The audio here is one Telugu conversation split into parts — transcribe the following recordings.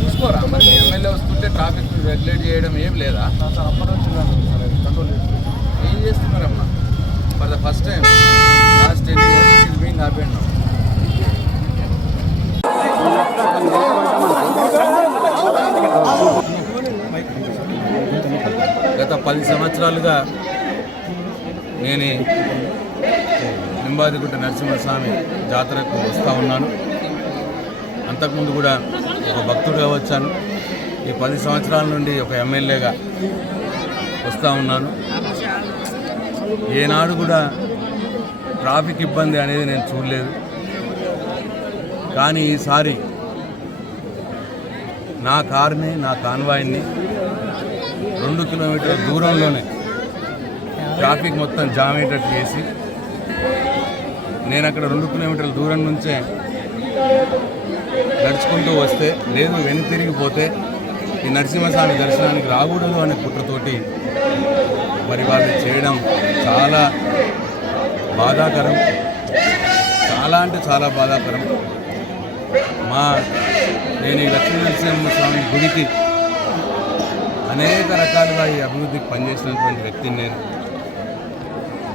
చూసుకోరా మరి ఎమ్మెల్యే వస్తుంటే ట్రాఫిక్ రెగ్యులేట్ చేయడం ఏం లేదా? ఏం చేస్తున్నారమ్మా? For the first time last 10 years it is being happened now. గత 10 సంవత్సరాలుగా నేను నింబాదిగుట్ట నరసింహస్వామి జాతరకు వస్తూ ఉన్నాను. అంతకుముందు కూడా ఒక భక్తుడిగా వచ్చాను. ఈ 10 సంవత్సరాల నుండి ఒక ఎమ్మెల్యేగా వస్తూ ఉన్నాను. ఏనాడు కూడా ట్రాఫిక్ ఇబ్బంది అనేది నేను చూడలేదు. కానీ ఈసారి నా కారుని, నా కాన్వాయ్ని 2 కిలోమీటర్ల దూరంలోనే ట్రాఫిక్ మొత్తం జామ్ అయ్యేటట్టు చేసి నేను అక్కడ 2 కిలోమీటర్ల దూరం నుంచే నడుచుకుంటూ వస్తే, లేదు వెను తిరిగిపోతే ఈ నరసింహస్వామి దర్శనానికి రాకూడదు అనే కుట్రతోటి మరి వాళ్ళు చేయడం చాలా బాధాకరం. చాలా అంటే చాలా బాధాకరం. నేను ఈ లక్ష్మీనరసింహస్వామి గుడికి అనేక రకాలుగా ఈ అభివృద్ధికి పనిచేసినటువంటి వ్యక్తిని నేను.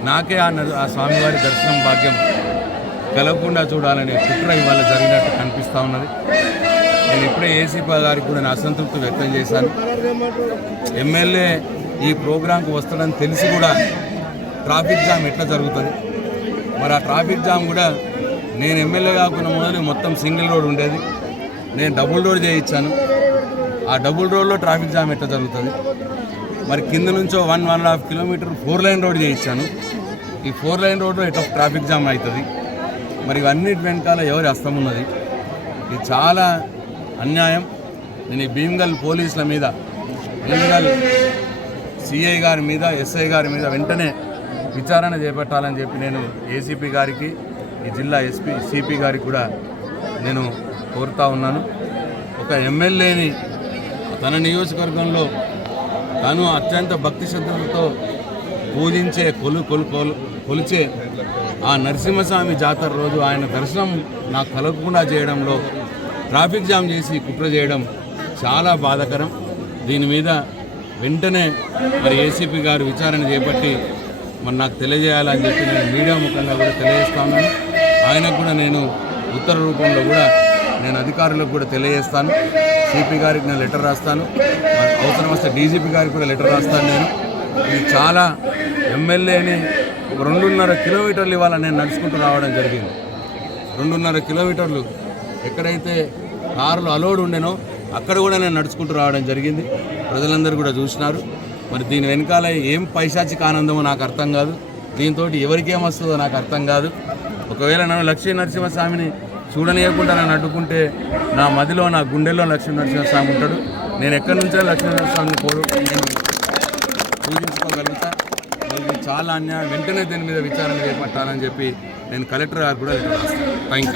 నాకే ఆ స్వామివారి దర్శనం భాగ్యం కలగకుండా చూడాలనే కుట్ర ఇవాళ జరిగినట్టు కనిపిస్తూ ఉన్నది. నేను ఇప్పుడే ఏసీపీ గారికి కూడా నా అసంతృప్తి వ్యక్తం చేశాను. ఎమ్మెల్యే ఈ ప్రోగ్రాంకు వస్తాడని తెలిసి కూడా ట్రాఫిక్ జామ్ ఎట్లా జరుగుతుంది? మరి ఆ ట్రాఫిక్ జామ్ కూడా నేను ఎమ్మెల్యే కాకుండా మొదలు మొత్తం సింగిల్ రోడ్ ఉండేది, నేను డబుల్ రోడ్ చేయించాను. ఆ డబుల్ రోడ్లో ట్రాఫిక్ జామ్ ఎట్లా జరుగుతుంది? మరి కింద నుంచో 1.5 కిలోమీటర్ 4 లైన్ రోడ్ చేయించాను. ఈ 4 లైన్ రోడ్లో ఎట్లా ట్రాఫిక్ జామ్ అవుతుంది? మరి ఇవన్నిటి వెనకాల ఎవరి హస్తం ఉన్నది? ఇది చాలా అన్యాయం. నేను ఈ భీమ్గల్ పోలీసుల మీద, భీమ్గల్ సిఐ గారి మీద, ఎస్ఐ గారి మీద వెంటనే విచారణ చేపట్టాలని చెప్పి నేను ఏసీపీ గారికి, ఈ జిల్లా సిపి గారికి కూడా నేను కోరుతా ఉన్నాను. ఒక ఎమ్మెల్యేని తన నియోజకవర్గంలో తను అత్యంత భక్తి శ్రద్ధలతో పూజించే కొలిచే ఆ నరసింహస్వామి జాతర రోజు ఆయన దర్శనం నాకు కలగకుండా చేయడంలో ట్రాఫిక్ జామ్ చేసి కుట్ర చేయడం చాలా బాధాకరం. దీని మీద వెంటనే మరి ఏసీపీ గారు విచారణ చేపట్టి మరి నాకు తెలియజేయాలని చెప్పి నేను మీడియా ముఖంగా కూడా తెలియజేస్తా ఉన్నాను. ఆయనకు కూడా నేను ఉత్తర రూపంలో కూడా నేను అధికారులకు కూడా తెలియజేస్తాను. సిపి గారికి నేను లెటర్ రాస్తాను, అవసరం వస్తే డీజీపీ గారికి కూడా లెటర్ రాస్తాను. ఇది చాలా ఎమ్మెల్యేని 2.5 కిలోమీటర్లు ఇవాళ నేను నడుచుకుంటూ రావడం జరిగింది. 2.5 కిలోమీటర్లు ఎక్కడైతే కార్లు అలోడ్ ఉండేనో అక్కడ కూడా నేను నడుచుకుంటూ రావడం జరిగింది. ప్రజలందరూ కూడా చూసినారు. మరి దీని వెనకాల ఏం పైశాచిక ఆనందమో నాకు అర్థం కాదు. దీంతో ఎవరికేం వస్తుందో నాకు అర్థం కాదు. ఒకవేళ నన్ను లక్ష్మీ నరసింహస్వామిని చూడనీయకుండా నన్ను అడ్డుకుంటే నా మదిలో, నా గుండెల్లో లక్ష్మీ నరసింహస్వామి ఉంటాడు. నేను ఎక్కడి నుంచో లక్ష్మీ నరసింహస్వామిని నేను పూజించుకోగలుగుతా. ఇది చాలా అన్యాయం. వెంటనే దీని మీద విచారణ చేపట్టాలని చెప్పి నేను కలెక్టర్ గారు కూడా లెటర్ రాస్తాను. Thank you.